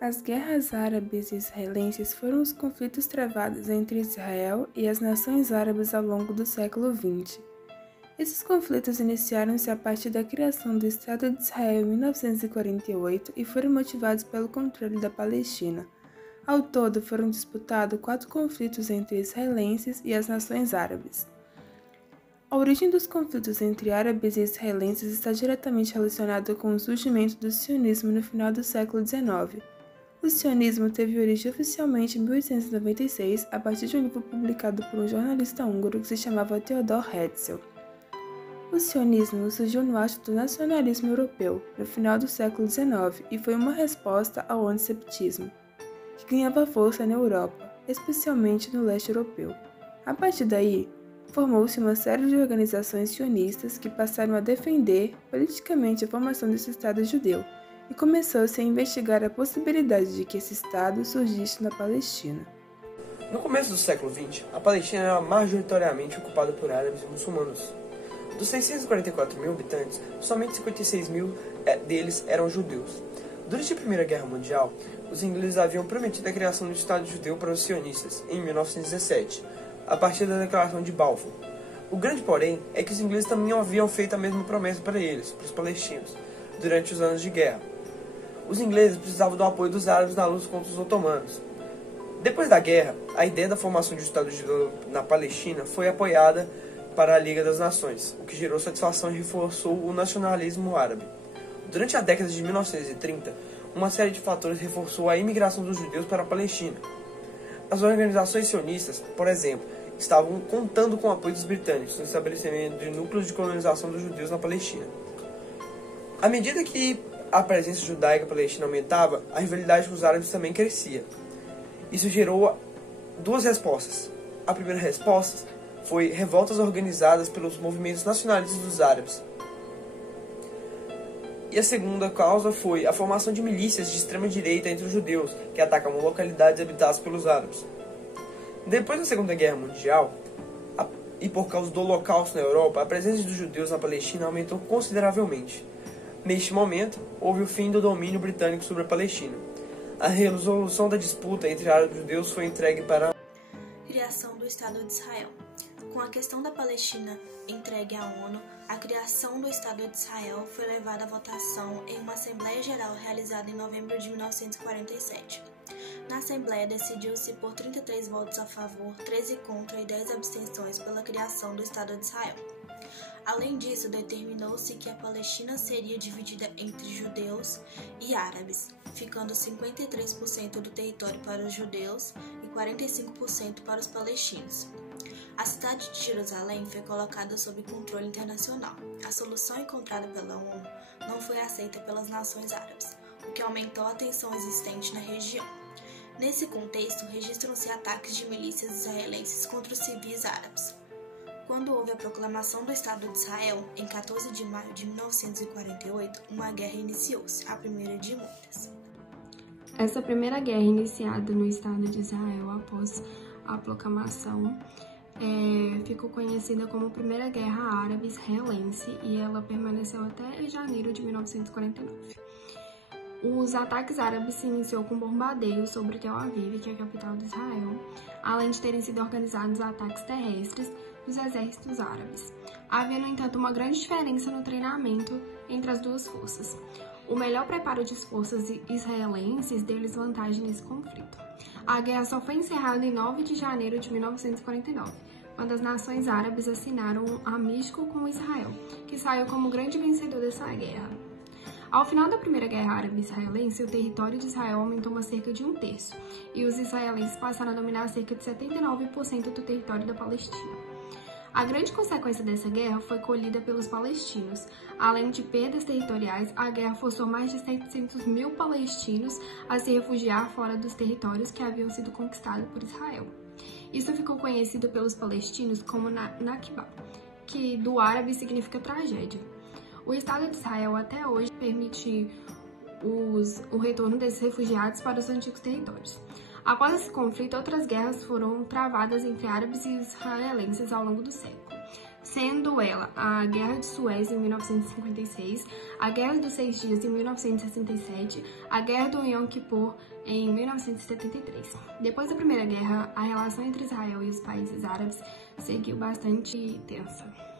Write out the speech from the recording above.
As guerras árabes e israelenses foram os conflitos travados entre Israel e as nações árabes ao longo do século XX. Esses conflitos iniciaram-se a partir da criação do Estado de Israel em 1948 e foram motivados pelo controle da Palestina. Ao todo, foram disputados 4 conflitos entre israelenses e as nações árabes. A origem dos conflitos entre árabes e israelenses está diretamente relacionada com o surgimento do sionismo no final do século XIX. O sionismo teve origem oficialmente em 1896 a partir de um livro publicado por um jornalista húngaro que se chamava Theodor Herzl. O sionismo surgiu no auge do nacionalismo europeu, no final do século XIX, e foi uma resposta ao antissemitismo, que ganhava força na Europa, especialmente no leste europeu. A partir daí, formou-se uma série de organizações sionistas que passaram a defender politicamente a formação desse Estado judeu, e começou-se a investigar a possibilidade de que esse Estado surgisse na Palestina. No começo do século XX, a Palestina era majoritariamente ocupada por árabes e muçulmanos. Dos 644 mil habitantes, somente 56 mil deles eram judeus. Durante a Primeira Guerra Mundial, os ingleses haviam prometido a criação do Estado judeu para os sionistas, em 1917, a partir da Declaração de Balfour. O grande porém é que os ingleses também haviam feito a mesma promessa para eles, para os palestinos, durante os anos de guerra. Os ingleses precisavam do apoio dos árabes na luta contra os otomanos. Depois da guerra, a ideia da formação de um Estado judeu na Palestina foi apoiada para a Liga das Nações, o que gerou satisfação e reforçou o nacionalismo árabe. Durante a década de 1930, uma série de fatores reforçou a imigração dos judeus para a Palestina. As organizações sionistas, por exemplo, estavam contando com o apoio dos britânicos no estabelecimento de núcleos de colonização dos judeus na Palestina. À medida que a presença judaica palestina aumentava, a rivalidade com os árabes também crescia. Isso gerou 2 respostas. A primeira resposta foi revoltas organizadas pelos movimentos nacionalistas dos árabes. E a segunda causa foi a formação de milícias de extrema-direita entre os judeus, que atacavam localidades habitadas pelos árabes. Depois da Segunda Guerra Mundial, e por causa do Holocausto na Europa, a presença dos judeus na Palestina aumentou consideravelmente. Neste momento, houve o fim do domínio britânico sobre a Palestina. A resolução da disputa entre árabes e judeus foi entregue para a criação do Estado de Israel. Com a questão da Palestina entregue à ONU, a criação do Estado de Israel foi levada à votação em uma Assembleia Geral realizada em novembro de 1947. Na Assembleia, decidiu-se por 33 votos a favor, 13 contra e 10 abstenções pela criação do Estado de Israel. Além disso, determinou-se que a Palestina seria dividida entre judeus e árabes, ficando 53% do território para os judeus e 45% para os palestinos. A cidade de Jerusalém foi colocada sob controle internacional. A solução encontrada pela ONU não foi aceita pelas nações árabes, o que aumentou a tensão existente na região. Nesse contexto, registram-se ataques de milícias israelenses contra os civis árabes. Quando houve a proclamação do Estado de Israel, em 14 de maio de 1948, uma guerra iniciou-se, a primeira de muitas. Essa primeira guerra iniciada no Estado de Israel após a proclamação ficou conhecida como Primeira Guerra Árabe-Israelense e ela permaneceu até janeiro de 1949. Os ataques árabes se iniciou com bombardeios sobre Tel Aviv, que é a capital de Israel, além de terem sido organizados ataques terrestres dos exércitos árabes. Havia, no entanto, uma grande diferença no treinamento entre as duas forças. O melhor preparo das forças israelenses deu-lhes vantagem nesse conflito. A guerra só foi encerrada em 9 de janeiro de 1949, quando as nações árabes assinaram um amisco com Israel, que saiu como grande vencedor dessa guerra. Ao final da Primeira Guerra Árabe-Israelense, o território de Israel aumentou a cerca de 1/3, e os israelenses passaram a dominar cerca de 79% do território da Palestina. A grande consequência dessa guerra foi colhida pelos palestinos. Além de perdas territoriais, a guerra forçou mais de 700 mil palestinos a se refugiar fora dos territórios que haviam sido conquistados por Israel. Isso ficou conhecido pelos palestinos como Nakba, que do árabe significa tragédia. O Estado de Israel até hoje permite o retorno desses refugiados para os antigos territórios. Após esse conflito, outras guerras foram travadas entre árabes e israelenses ao longo do século. sendo ela a Guerra de Suez em 1956, a Guerra dos 6 Dias em 1967, a Guerra do Yom Kippur em 1973. Depois da Primeira Guerra, a relação entre Israel e os países árabes seguiu bastante tensa.